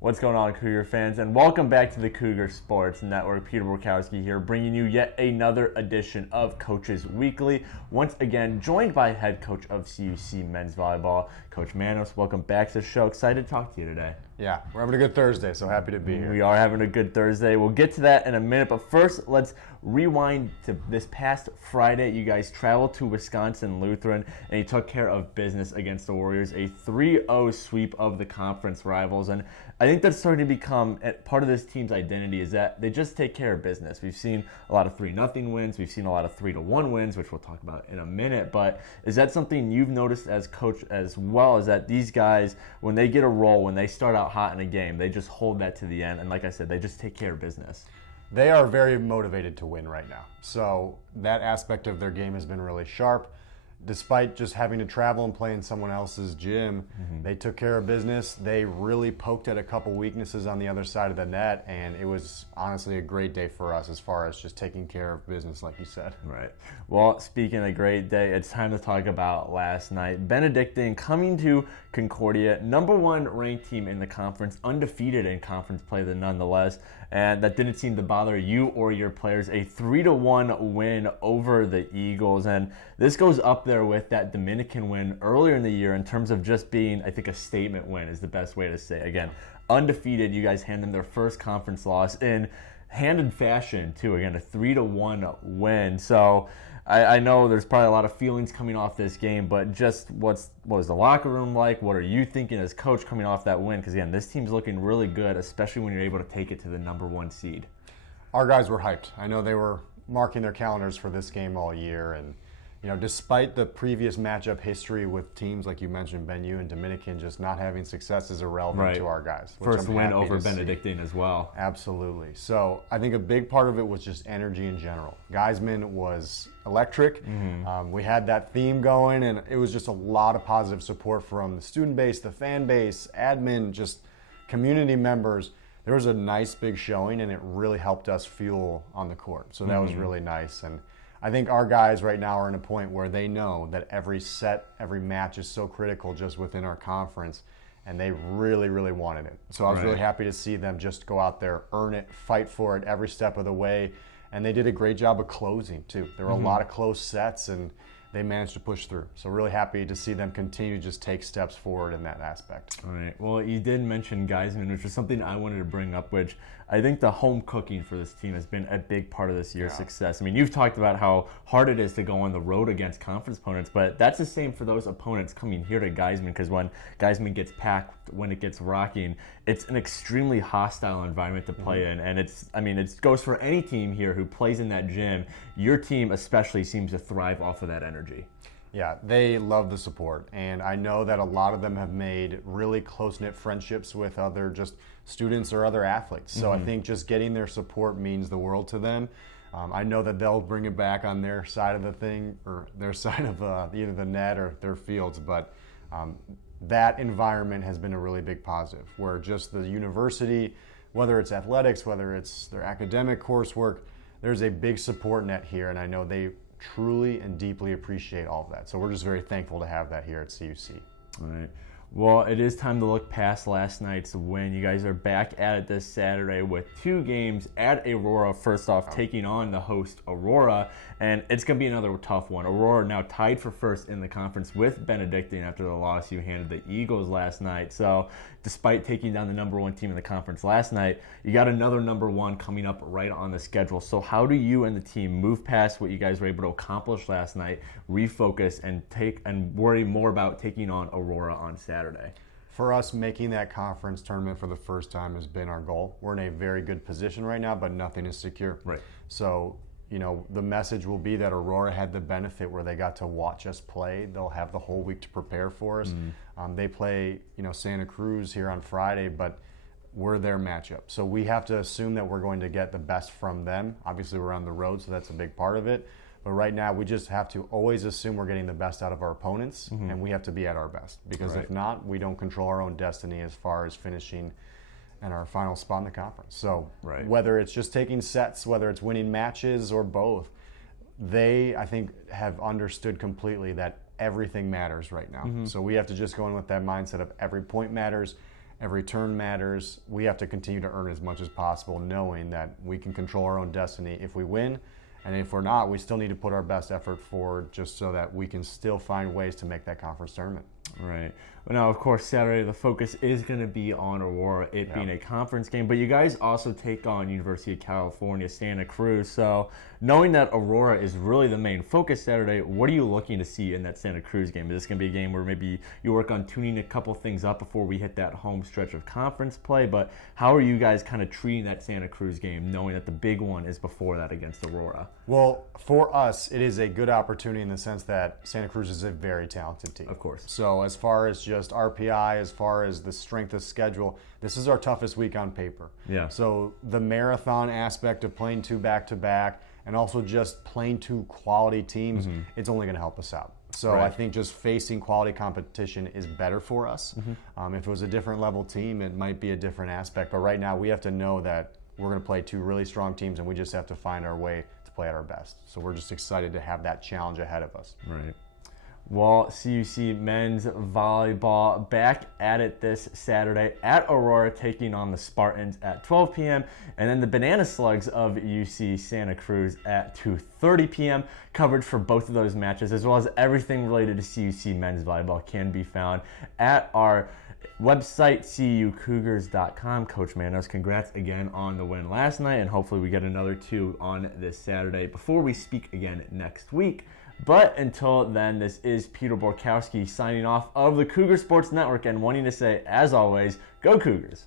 What's going on, Cougar fans? And welcome back to the Cougar Sports Network. Peter Borkowski here, bringing you yet another edition of Coaches Weekly. Once again, joined by head coach of CUC men's volleyball, Coach Manos. Welcome back to the show. Excited to talk to you today. Yeah, we're having a good Thursday, so happy to be here. We are having a good Thursday. We'll get to that in a minute, but first, let's rewind to this past Friday. You guys traveled to Wisconsin Lutheran, and you took care of business against the Warriors, a 3-0 sweep of the conference rivals. And I think that's starting to become part of this team's identity, is that they just take care of business. We've seen a lot of 3-0 wins. We've seen a lot of 3-1 wins, which we'll talk about in a minute. But is that something you've noticed as coach as well, is that these guys, when they get a roll, when they start out hot in a game, they just hold that to the end, and like I said, they just take care of business. They are very motivated to win right now. So that aspect of their game has been really sharp. Despite just having to travel and play in someone else's gym, they took care of business. They really poked at a couple weaknesses on the other side of the net, and it was honestly a great day for us as far as just taking care of business, like you said. Right. Well, speaking of a great day, it's time to talk about last night. Benedictine coming to Concordia, number one ranked team in the conference, undefeated in conference play nonetheless, and that didn't seem to bother you or your players. A 3-1 win over the Eagles, and this goes up there with that Dominican win earlier in the year in terms of just being, I think, a statement win is the best way to say it. Again, undefeated, you guys hand them their first conference loss in handed fashion too. Again, a 3-1 win. So I know there's probably a lot of feelings coming off this game, but just what was the locker room like? What are you thinking as coach coming off that win? Because again, this team's looking really good, especially when you're able to take it to the number one seed. Our guys were hyped. I know they were marking their calendars for this game all year, and despite the previous matchup history with teams like you mentioned, BenU and Dominican just not having success is irrelevant to our guys. First win over Benedictine as well. Absolutely. So I think a big part of it was just energy in general. Geiseman was electric. We had that theme going, and it was just a lot of positive support from the student base, the fan base, admin, just community members. There was a nice big showing, and it really helped us fuel on the court. So that was really nice. And I think our guys right now are in a point where they know that every set, every match is so critical just within our conference, and they really, really wanted it. So I was really happy to see them just go out there, earn it, fight for it every step of the way, and they did a great job of closing too. There were a lot of close sets, and they managed to push through. So really happy to see them continue to just take steps forward in that aspect. All right. Well, you did mention Geiseman, which is something I wanted to bring up, which I think the home cooking for this team has been a big part of this year's success. I mean, you've talked about how hard it is to go on the road against conference opponents, but that's the same for those opponents coming here to Geiseman, because when Geiseman gets packed, when it gets rocking, it's an extremely hostile environment to play in. And it goes for any team here who plays in that gym. Your team especially seems to thrive off of that energy. Yeah, they love the support, and I know that a lot of them have made really close-knit friendships with other just students or other athletes. So I think just getting their support means the world to them. I know that they'll bring it back on their side of the thing, or their side of either the net or their fields, but that environment has been a really big positive, where just the university, whether it's athletics, whether it's their academic coursework, there's a big support net here, and I know they truly and deeply appreciate all of that. So we're just very thankful to have that here at CUC. All right. Well, it is time to look past last night's win. You guys are back at it this Saturday with two games at Aurora. First off, taking on the host Aurora, and it's going to be another tough one. Aurora now tied for first in the conference with Benedictine after the loss you handed the Eagles last night. So despite taking down the number one team in the conference last night, you got another number one coming up right on the schedule. So how do you and the team move past what you guys were able to accomplish last night, refocus, and worry more about taking on Aurora on Saturday? For us, making that conference tournament for the first time has been our goal. We're in a very good position right now, but nothing is secure. Right. So, the message will be that Aurora had the benefit where they got to watch us play. They'll have the whole week to prepare for us. They play, Santa Cruz here on Friday, but we're their matchup. So we have to assume that we're going to get the best from them. Obviously, we're on the road, so that's a big part of it. But right now, we just have to always assume we're getting the best out of our opponents, and we have to be at our best. Because if not, we don't control our own destiny as far as finishing in our final spot in the conference. So whether it's just taking sets, whether it's winning matches or both, they, I think, have understood completely that everything matters right now. So we have to just go in with that mindset of every point matters, Every turn matters. We have to continue to earn as much as possible, knowing that we can control our own destiny if we win. And if we're not, we still need to put our best effort forward just so that we can still find ways to make that conference tournament. Right. Well, now, of course, Saturday, the focus is going to be on Aurora, it being a conference game. But you guys also take on University of California, Santa Cruz. So knowing that Aurora is really the main focus Saturday, what are you looking to see in that Santa Cruz game? Is this going to be a game where maybe you work on tuning a couple things up before we hit that home stretch of conference play? But how are you guys kind of treating that Santa Cruz game, knowing that the big one is before that against Aurora? Well, for us, it is a good opportunity in the sense that Santa Cruz is a very talented team. Of course. So as far as just RPI, as far as the strength of schedule, this is our toughest week on paper. Yeah. So the marathon aspect of playing 2 back-to-back and also just playing 2 quality teams, it's only going to help us out. So I think just facing quality competition is better for us. If it was a different level team, it might be a different aspect. But right now, we have to know that we're going to play 2 really strong teams, and we just have to find our way to play at our best. So we're just excited to have that challenge ahead of us. Right. Well, CUC men's volleyball back at it this Saturday at Aurora, taking on the Spartans at 12 p.m. And then the Banana Slugs of UC Santa Cruz at 2:30 p.m. Coverage for both of those matches, as well as everything related to CUC men's volleyball, can be found at our website, cucougars.com. Coach Manos, congrats again on the win last night, and hopefully we get another 2 on this Saturday before we speak again next week. But until then, this is Peter Borkowski signing off of the Cougar Sports Network and wanting to say, as always, go Cougars.